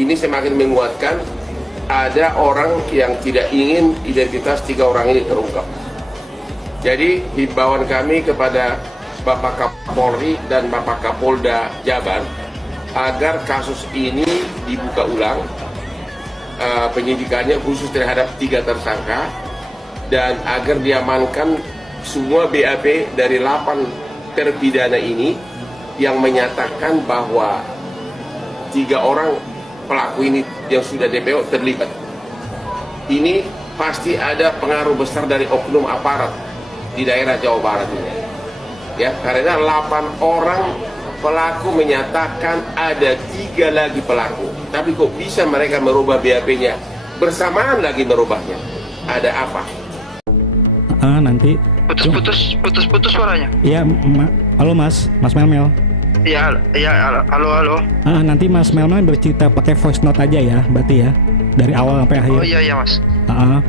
Ini semakin menguatkan ada orang yang tidak ingin identitas 3 orang ini terungkap. Jadi himbauan kami kepada Bapak Kapolri dan Bapak Kapolda Jabar agar kasus ini dibuka ulang, penyidikannya khusus terhadap 3 tersangka, dan agar diamankan semua BAP dari 8 terpidana ini yang menyatakan bahwa 3 orang pelaku ini yang sudah DPO terlibat. Ini pasti ada pengaruh besar dari oknum aparat di daerah Jawa Barat ini. Ya, karena 8 orang pelaku menyatakan ada 3 lagi pelaku. Tapi kok bisa mereka merubah BAP-nya bersamaan lagi merubahnya? Ada apa? Nanti putus suaranya. ya halo Mas Melmel. Ya, halo. Nanti Mas Melmel bercerita pakai voice note aja ya, berarti ya, dari awal sampai akhir. Oh iya Mas.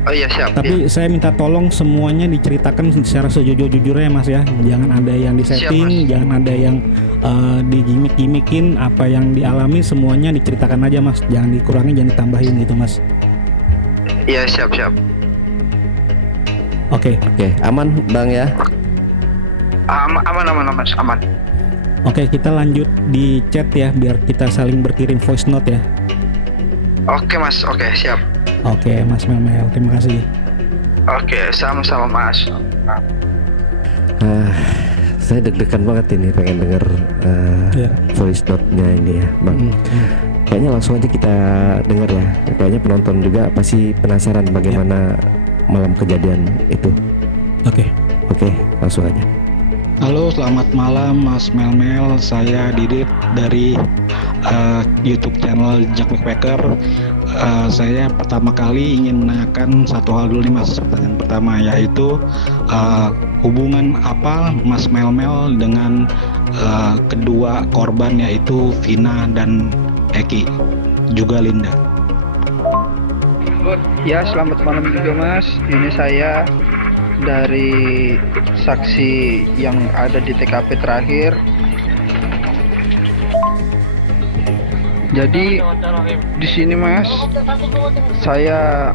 Oh iya, siap. Tapi saya minta tolong semuanya diceritakan secara sejujur-jujurnya Mas ya. Jangan ada yang disetting, jangan ada yang digimik-gimikin. Apa yang dialami semuanya diceritakan aja Mas. Jangan dikurangi, jangan ditambahin gitu Mas. Iya, siap. Oke, aman Bang ya? Aman Mas, aman. Oke, kita lanjut di chat ya, biar kita saling berkirim voice note ya. Oke Mas, oke, siap. Oke Mas Melmel, terima kasih. Oke, sama-sama Mas. Saya deg-degan banget ini pengen denger voice note-nya ini ya Bang. Kayaknya langsung aja kita denger ya. Kayaknya penonton juga pasti penasaran bagaimana malam kejadian itu. Oke, langsung aja. halo, selamat malam Mas Melmel. Saya Didit dari YouTube channel Jack McPacker. Saya pertama kali ingin menanyakan satu hal dulu nih Mas. Pertanyaan pertama yaitu hubungan apa Mas Melmel dengan kedua korban, yaitu Vina dan Eki, juga Linda. Ya, selamat malam juga Mas. Ini saya dari saksi yang ada di TKP terakhir. Jadi di sini Mas, saya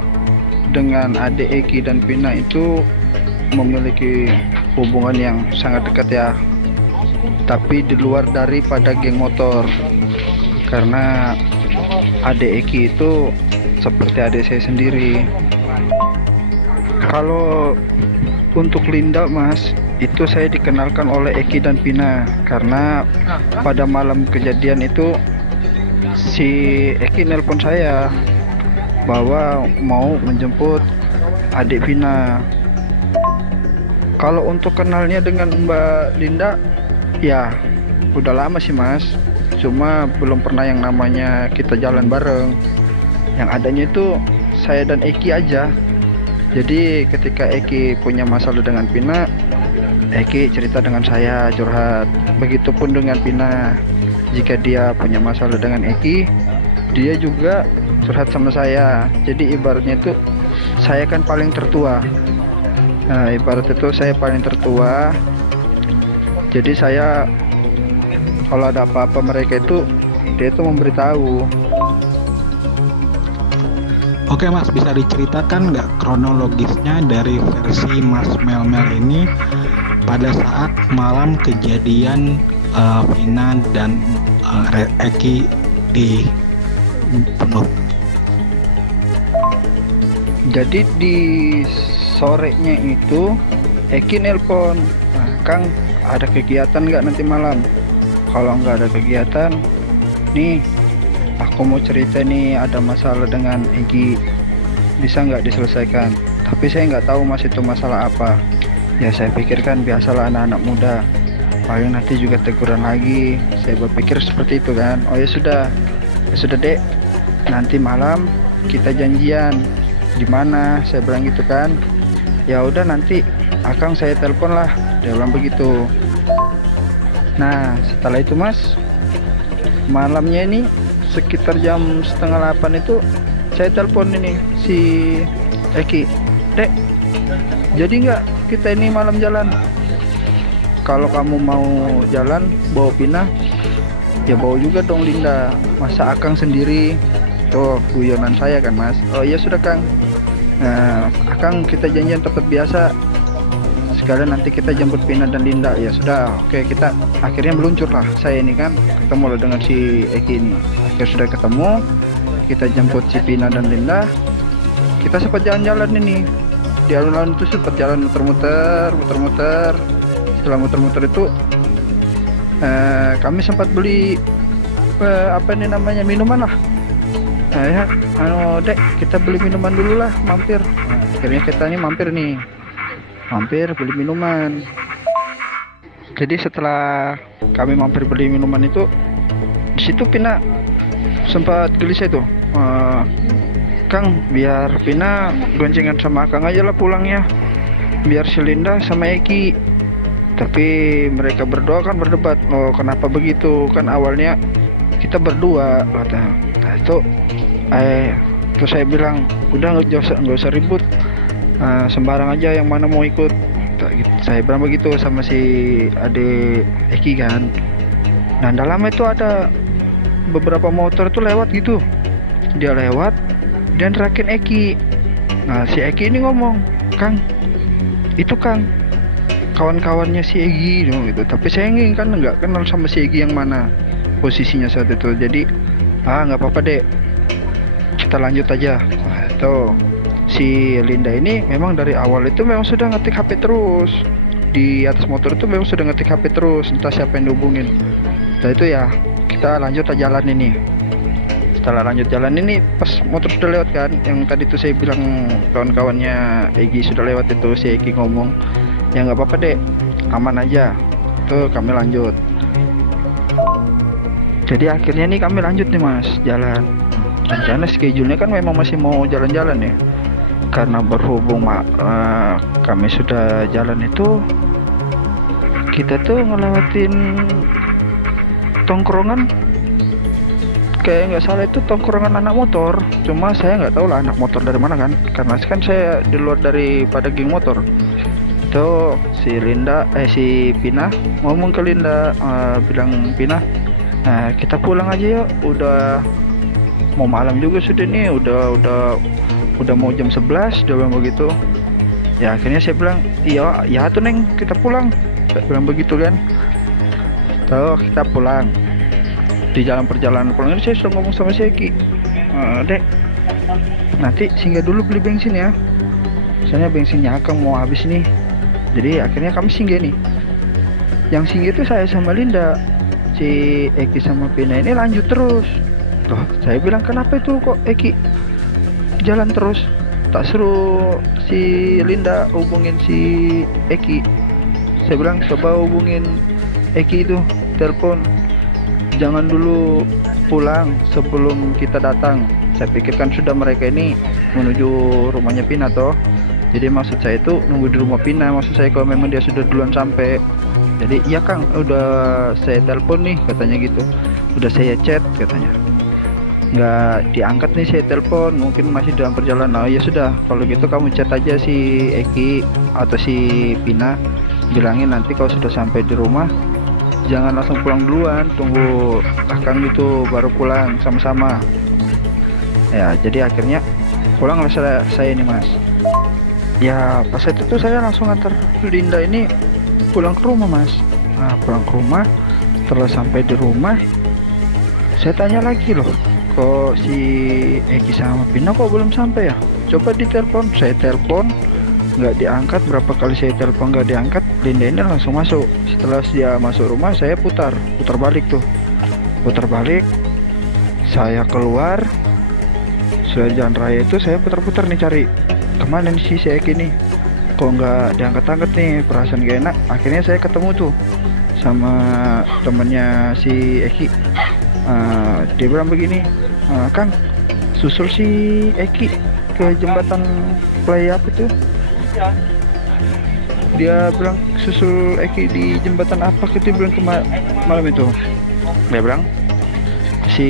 dengan adik Eki dan Vina itu memiliki hubungan yang sangat dekat ya. Tapi di luar daripada geng motor. Karena adik Eki itu seperti adik saya sendiri. Kalau untuk Linda Mas, itu saya dikenalkan oleh Eki dan Vina, karena pada malam kejadian itu si Eki nelpon saya bahwa mau menjemput adik Vina. Kalau untuk kenalnya dengan Mbak Linda, ya udah lama sih Mas, cuma belum pernah yang namanya kita jalan bareng. Yang adanya itu saya dan Eki aja. Jadi ketika Eki punya masalah dengan Vina, Eki cerita dengan saya, curhat. Begitupun dengan Vina, jika dia punya masalah dengan Eki, dia juga curhat sama saya. Jadi ibaratnya itu saya kan paling tertua. Nah, ibarat itu saya paling tertua. Jadi saya kalau ada apa-apa mereka itu, dia itu memberitahu. Oke Mas, bisa diceritakan nggak kronologisnya dari versi Mas Melmel ini pada saat malam kejadian Vina dan Eki di penuh? Jadi di sorenya itu Eki nelpon, Kang ada kegiatan nggak nanti malam? Kalau nggak ada kegiatan, nih aku mau cerita nih, ada masalah dengan Eki, bisa nggak diselesaikan? Tapi saya nggak tahu Mas itu masalah apa. Ya saya pikirkan biasalah anak-anak muda, paling nanti juga teguran lagi. Saya berpikir seperti itu kan. Oh ya sudah dek, nanti malam kita janjian di mana? Saya bilang gitu kan. Ya udah nanti Akang saya telepon lah, dia bilang begitu. Nah setelah itu Mas, malamnya ini sekitar jam 7:30 itu saya telepon ini si Eki, dek, jadi nggak kita ini malam jalan? Kalau kamu mau jalan bawa Pina, ya bawa juga dong Linda. Masa Akang sendiri? Tuh guyonan saya kan mas. Oh iya sudah Kang. Nah, Kang kita janjian tempat biasa. Sekalian nanti kita jemput Pina dan Linda. Ya sudah, oke kita akhirnya meluncur lah. Saya ini kan ketemu lah dengan si Eki ini. Akhirnya sudah ketemu, kita jemput si Pina dan Linda. Kita sempat jalan-jalan ini. Di alun-alun itu sempat jalan muter-muter. Setelah muter-muter itu kami sempat beli apa ini namanya, minuman lah. Ya, Dek, kita beli minuman dulu lah, mampir. Nah, akhirnya kita ini mampir beli minuman. Jadi setelah kami mampir beli minuman itu, di situ Pina sempat gelisah itu. Kang, biar Pina goncengan sama Kang aja lah pulangnya, biar si Linda sama Eki. Tapi mereka berdua kan berdebat. Oh, kenapa begitu? Kan awalnya kita berdua, kata. Nah, itu terus saya bilang, udah nggak usah ribut, sembarang aja yang mana mau ikut. Saya bilang begitu sama si adik Eki kan. Nah dalam itu ada beberapa motor tuh lewat gitu. Dia lewat dan terakin Eki. Nah si Eki ini ngomong, Kang, itu Kang kawan-kawannya si Egi gitu. Tapi saya kan nggak kenal sama si Egi yang mana posisinya saat itu. Jadi nggak apa-apa dek, kita lanjut aja. Nah, itu si Linda ini memang dari awal itu memang sudah ngetik HP terus di atas motor, itu memang sudah ngetik HP terus, entah siapa yang dihubungin. Nah itu ya kita lanjut aja jalan ini. Setelah lanjut jalan ini, pas motor sudah lewat kan, yang tadi tuh saya bilang kawan-kawannya Egi sudah lewat itu, si Egi ngomong, ya nggak apa-apa dek, aman aja. Tuh kami lanjut. Jadi akhirnya nih kami lanjut nih mas, jalan. Rencana schedule-nya kan memang masih mau jalan-jalan ya. Karena berhubung kami sudah jalan itu, kita tuh ngelewatin tongkrongan, kayak nggak salah itu tongkrongan anak motor. Cuma saya nggak tahu lah anak motor dari mana kan, karena kan saya di luar daripada geng motor. Itu si Pina ngomong ke Linda, bilang, Pina, kita pulang aja yuk, udah mau malam juga sudah nih, udah mau jam 11, dia bilang begitu. Ya akhirnya saya bilang, iya tuh Neng, kita pulang. Saya bilang begitu kan. Tuh kita pulang. Di jalan perjalanan pulang ini saya sudah ngomong sama si Eki, Dek, nanti singgah dulu beli bensin ya, soalnya bensinnya Akang mau habis nih. Jadi akhirnya kami singgah nih. Yang singgah itu saya sama Linda. Si Eki sama Pina ini lanjut terus. Loh, saya bilang kenapa itu kok Eki jalan terus? Tak suruh si Linda hubungin si Eki. Saya bilang coba hubungin Eki itu, telepon. Jangan dulu pulang sebelum kita datang. Saya pikirkan sudah mereka ini menuju rumahnya Pina toh. Jadi maksud saya itu nunggu di rumah Pina. Maksud saya kalau memang dia sudah duluan sampai. Jadi iya Kang, udah saya telepon nih katanya gitu. Udah saya chat katanya. Nggak diangkat nih saya telepon, mungkin masih dalam perjalanan. Oh ya sudah, kalau gitu kamu chat aja si Eki atau si Pina, bilangin nanti kalau sudah sampai di rumah jangan langsung pulang duluan, tunggu Akang gitu baru pulang sama-sama. Ya jadi akhirnya pulanglah saya ini mas. Ya pas itu tuh saya langsung antar Linda ini pulang ke rumah mas. Nah pulang ke rumah, setelah sampai di rumah saya tanya lagi loh, kok si Eki sama Pina kok belum sampai ya? Coba ditelepon, saya telepon nggak diangkat, berapa kali saya telepon nggak diangkat. Linda ini langsung masuk. Setelah dia masuk rumah, saya putar balik tuh, putar balik. Saya keluar, sudah jalan raya itu saya putar-putar nih cari kemana nih si Eki nih, kok nggak diangkat-angkat nih, perasaan gak enak. Akhirnya saya ketemu tuh sama temennya si Eki. Dia bilang begini, Kang, susul si Eki ke jembatan Play apa itu. Dia bilang susul Eki di jembatan apa gitu, bilang malam itu. Dia bilang si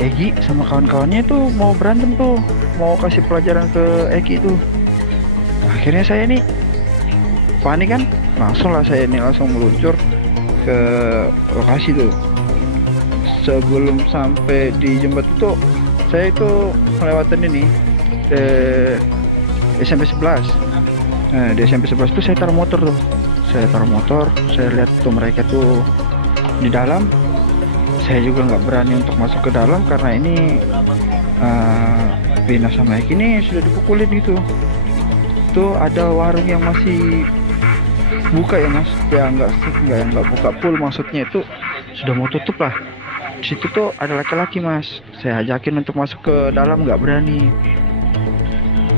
Eki sama kawan-kawannya tuh mau berantem tuh, mau kasih pelajaran ke Eki tuh. Akhirnya saya nih panik kan, langsung meluncur ke lokasi tuh. Sebelum sampai di jembatan itu saya itu melewati ini SMP 11. Nah, di SMP 11 itu saya taruh motor tuh. Saya lihat tuh mereka tuh di dalam. Saya juga nggak berani untuk masuk ke dalam karena ini Vina sama Eki ini sudah dipukulin gitu. Tuh ada warung yang masih buka ya mas, ya nggak buka full, maksudnya itu sudah mau tutup lah. Di situ tuh ada laki-laki mas, saya ajakin untuk masuk ke dalam, nggak berani.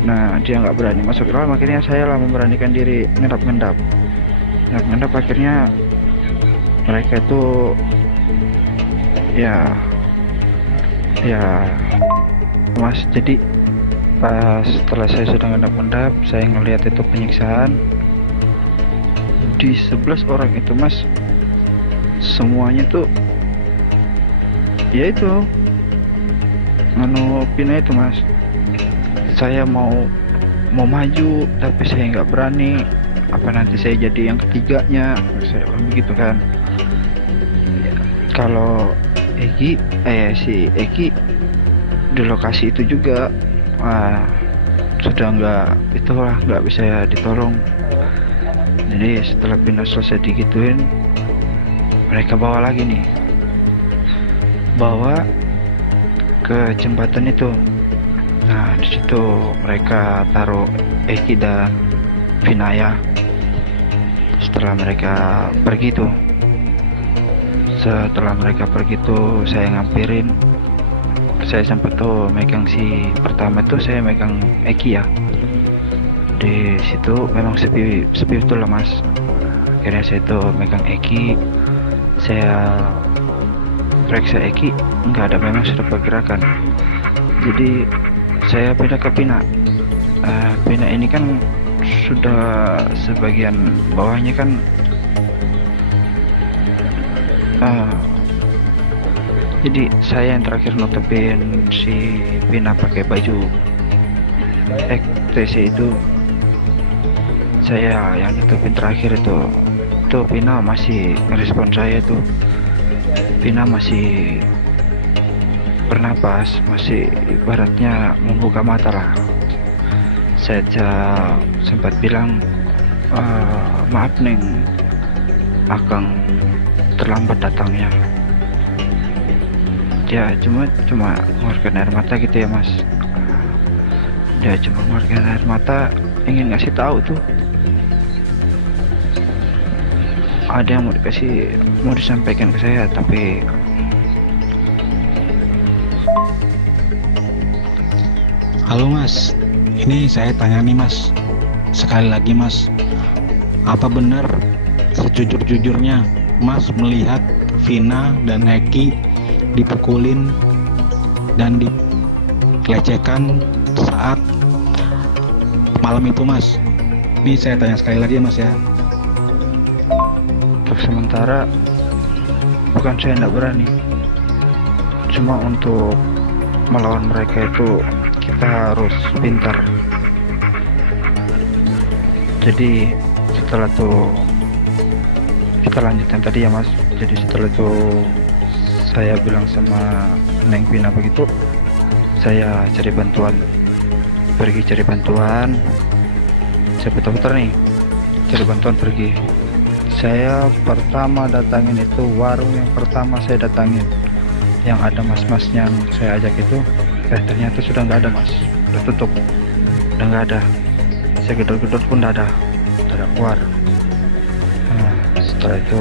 Nah dia nggak berani masuk ke dalam, akhirnya saya lah memberanikan diri ngendap, akhirnya mereka itu ya mas. Jadi pas setelah saya sudah ngendap, saya ngelihat itu penyiksaan di 11 orang itu mas, semuanya tuh ya itu Pina itu mas. Saya mau maju tapi saya nggak berani, apa nanti saya jadi yang ketiganya, saya begitu kan. Kalau si Eki di lokasi itu juga sudah nggak bisa ditolong. Jadi setelah Pina selesai digituin, mereka bawa ke jembatan itu. Nah di situ mereka taruh Eki dan Vinaya. Setelah mereka pergi tuh, saya ngampirin. Saya sempat tuh megang si pertama tuh, saya megang Eki ya. Di situ memang sepi betul lah mas. Akhirnya saya tuh megang Eki, saya periksa Eki, nggak ada, memang sudah pergerakan. Jadi saya pindah ke Pina. Pina ini kan sudah sebagian bawahnya kan jadi saya yang terakhir nutupin si Pina pakai baju TC itu. Saya yang nutupin terakhir itu Pina masih merespon saya tuh. Pina masih bernapas, masih ibaratnya membuka mata lah. Saya sempat bilang, maaf Neng, Akang terlambat datangnya. Dia cuma mengeluarkan air mata gitu ya mas. Dia cuma mengeluarkan air mata, ingin ngasih tahu tuh ada yang mau disampaikan ke saya, tapi Halo mas, ini saya tanya nih mas, sekali lagi mas, apa benar sejujur-jujurnya mas melihat Vina dan Eki dipukulin dan dilecehkan saat malam itu mas? Ini saya tanya sekali lagi ya mas ya. untuk sementara bukan saya tidak berani, cuma untuk melawan mereka itu kita harus pintar. Jadi setelah itu kita lanjutkan tadi ya mas. Jadi setelah itu saya bilang sama Neng Pina begitu, saya cari bantuan, saya putar-putar nih cari bantuan pergi. Saya pertama datangin itu warung yang pertama saya datangin, yang ada mas-mas yang saya ajak itu, ternyata sudah nggak ada mas, udah tutup, udah nggak ada. Saya gedor-gedor pun udah ada keluar. Nah, setelah itu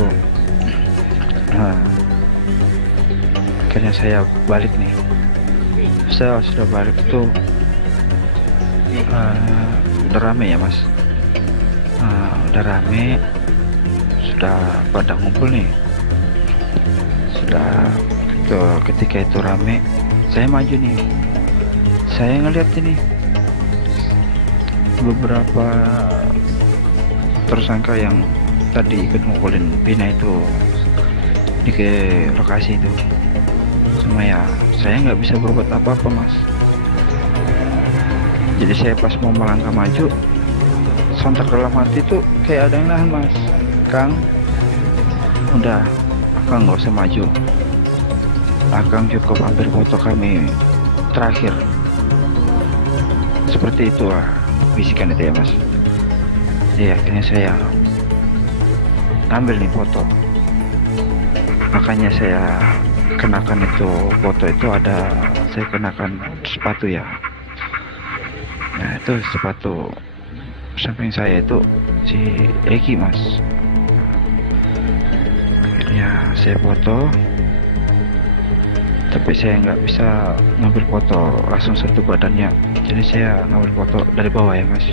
akhirnya saya balik nih. Saya sudah balik itu udah rame ya mas, udah rame, sudah pada ngumpul nih. Sudah ketika itu rame, saya maju nih. Saya ngeliat ini beberapa tersangka yang tadi ikut mukulin Pina itu di ke lokasi itu. Cuma ya saya nggak bisa berbuat apa-apa mas. Jadi saya pas mau melangkah maju, sontak dalam hati tuh kayak ada yang nahan mas. Kang, udah, Akang nggak usah maju. Akang cukup hampir foto kami terakhir. Seperti itu bisikan itu ya mas. Jadi akhirnya saya ambil nih foto, makanya saya kenakan itu foto itu ada saya kenakan sepatu ya. Nah itu sepatu samping saya itu si Eki mas. Akhirnya saya foto, tapi saya nggak bisa ngambil foto langsung satu badannya, jadi saya ngambil foto dari bawah ya mas.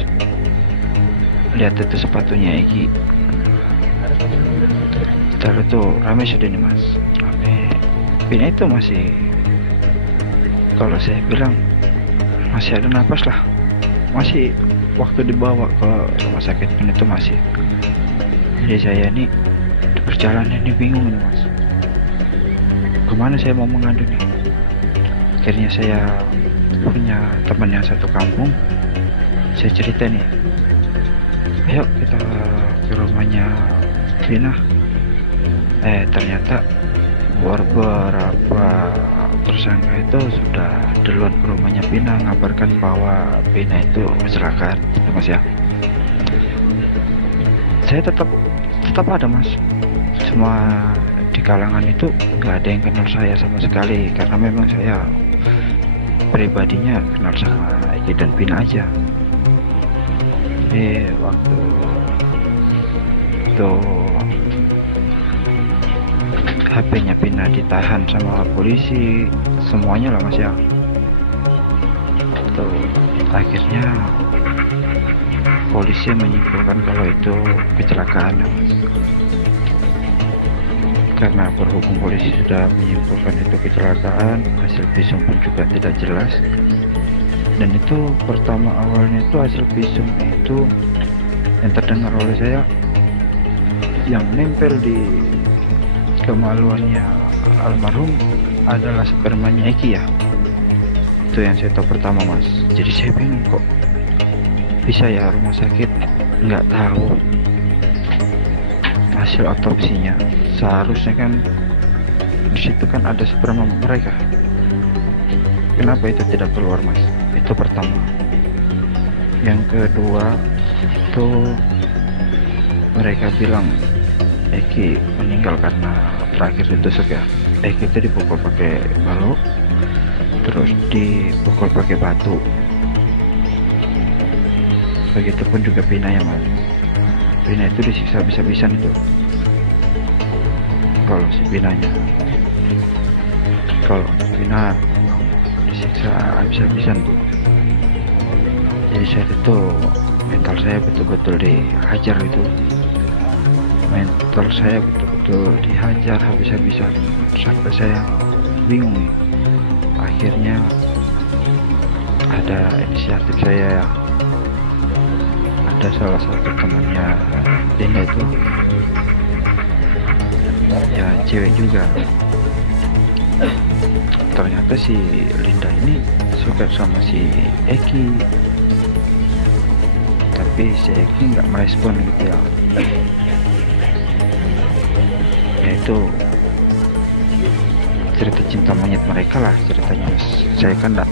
Lihat itu sepatunya Eki. Setelah itu rame sudah nih mas, rame. Pina itu masih, kalau saya bilang masih ada napas lah, masih waktu dibawa ke rumah sakit Pina itu masih. Jadi saya ini di perjalanan ini bingung nih mas, kemana saya mau mengadu nih. Akhirnya saya punya teman yang satu kampung, saya cerita nih, ayo kita ke rumahnya Pina. Ternyata beberapa tersangka itu sudah duluan ke rumahnya Pina ngabarkan bahwa Pina itu kecelakaan ya mas ya. Saya tetap ada mas, semua di kalangan itu nggak ada yang kenal saya sama sekali, karena memang saya pribadinya kenal sama Eki dan Pina aja. Jadi waktu itu HP-nya Pina ditahan sama polisi, semuanya lah mas ya. Tuh akhirnya polisi menyimpulkan kalau itu kecelakaan ya, mas. Karena berhubung polisi sudah menyimpulkan itu kecelakaan, hasil visum pun juga tidak jelas. Dan itu pertama awalnya itu hasil visum itu yang terdengar oleh saya, yang nempel di kemaluannya almarhum adalah spermanya Eki ya. Itu yang saya tahu pertama mas. Jadi saya bingung kok bisa ya rumah sakit nggak tahu hasil otopsinya. Seharusnya kan di situ kan ada sperma mereka, kenapa itu tidak keluar mas? Itu pertama. Yang kedua tuh mereka bilang Eki meninggal karena terakhir ditusuk ya. Eki itu dipukul pakai balok, terus dipukul pakai batu. Begitupun juga Pina ya mas. Pina itu disiksa habis-habisan itu. Kalau si Pinanya, kalau Pina disiksa habis-habisan tuh. Jadi saya itu mental saya betul-betul dihajar itu. Mental saya betul-betul dihajar habis-habisan sampai saya bingung nih. Akhirnya ada inisiatif saya ya, ada salah satu temannya Linda itu ya cewek juga. Ternyata si Linda ini suka sama si Eki, tapi si Eki nggak merespon gitu ya. Itu cerita cinta monyet mereka lah ceritanya. Saya kan enggak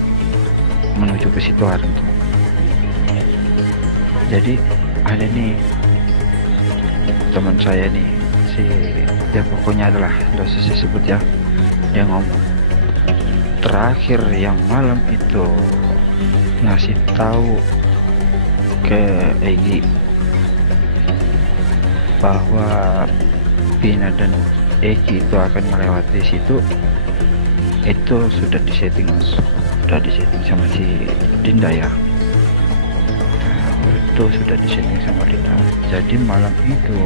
menuju ke situ hari itu. Jadi ada nih teman saya nih, si dia pokoknya adalah nggak usah saya sebut ya, dia ngomong terakhir yang malam itu ngasih tahu ke Egi bahwa Pina dan Eki itu akan melewati situ, itu sudah disetting mas, sudah disetting sama si Dinda ya. Nah, itu sudah disetting sama Dinda. Jadi malam itu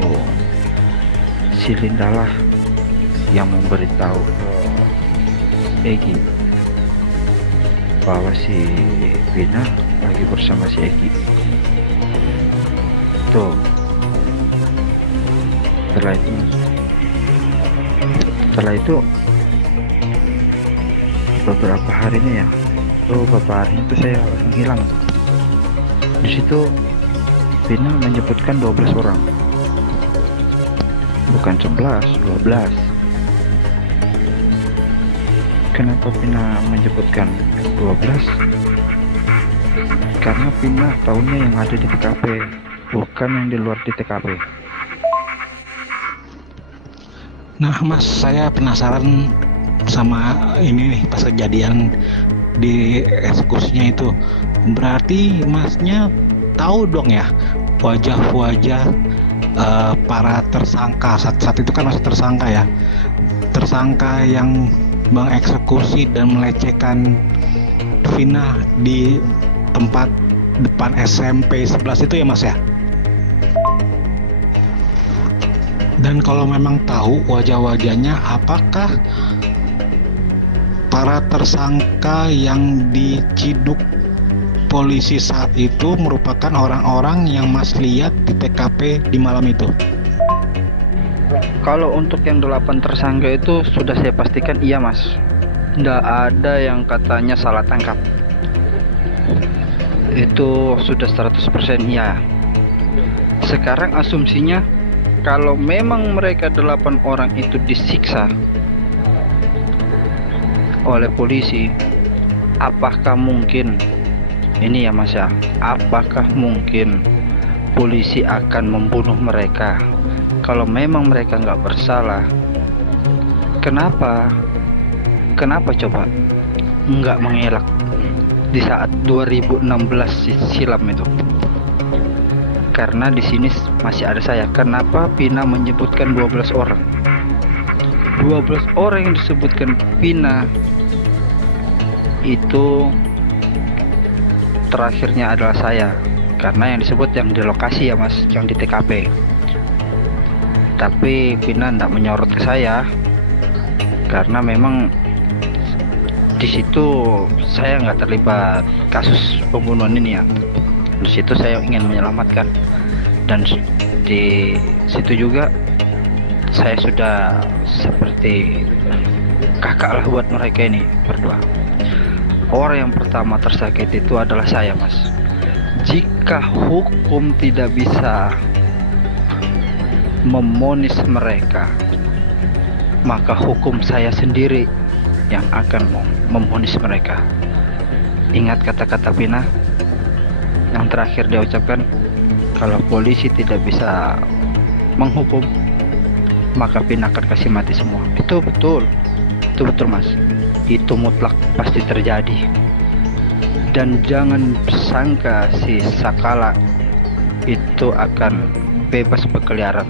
si Linda lah yang memberitahu ke Eki bahwa si Pina lagi bersama si Eki. Tuh setelah itu beberapa harinya ya, beberapa hari itu saya menghilang. Di situ Pina menyebutkan 12 orang, bukan 11, 12. Kenapa Pina menyebutkan 12? Karena Pina tahunya yang ada di TKP, bukan yang di luar di TKP. Nah mas, saya penasaran sama ini nih, pas kejadian di eksekusinya itu. Berarti masnya tahu dong ya wajah-wajah para tersangka saat itu kan masih tersangka ya, tersangka yang mengeksekusi dan melecehkan Vina di tempat depan SMP 11 itu ya mas ya. Dan kalau memang tahu wajah-wajahnya, apakah para tersangka yang diciduk polisi saat itu merupakan orang-orang yang mas lihat di TKP di malam itu? Kalau untuk yang 8 tersangka itu sudah saya pastikan iya mas. Nggak ada yang katanya salah tangkap. Itu sudah 100% iya. Sekarang asumsinya kalau memang mereka 8 orang itu disiksa oleh polisi, apakah mungkin ini ya mas ya, apakah mungkin polisi akan membunuh mereka? Kalau memang mereka nggak bersalah, kenapa coba nggak mengelak di saat 2016 silam itu? Karena di sini masih ada saya. Kenapa Pina menyebutkan 12 orang? 12 orang yang disebutkan Pina itu terakhirnya adalah saya, karena yang disebut yang di lokasi ya mas, yang di TKP. Tapi Pina tidak menyorot ke saya karena memang di situ saya nggak terlibat kasus pembunuhan ini ya. Di situ saya ingin menyelamatkan, dan di situ juga saya sudah seperti kakak lah buat mereka ini berdua. Orang yang pertama tersakiti itu adalah saya mas. Jika hukum tidak bisa memonis mereka, maka hukum saya sendiri yang akan memonis mereka. Ingat kata-kata Pina yang terakhir dia ucapkan, kalau polisi tidak bisa menghukum, maka Pina akan kasih mati semua. Itu betul mas, itu mutlak pasti terjadi. Dan jangan sangka si Sakala itu akan bebas berkeliaran.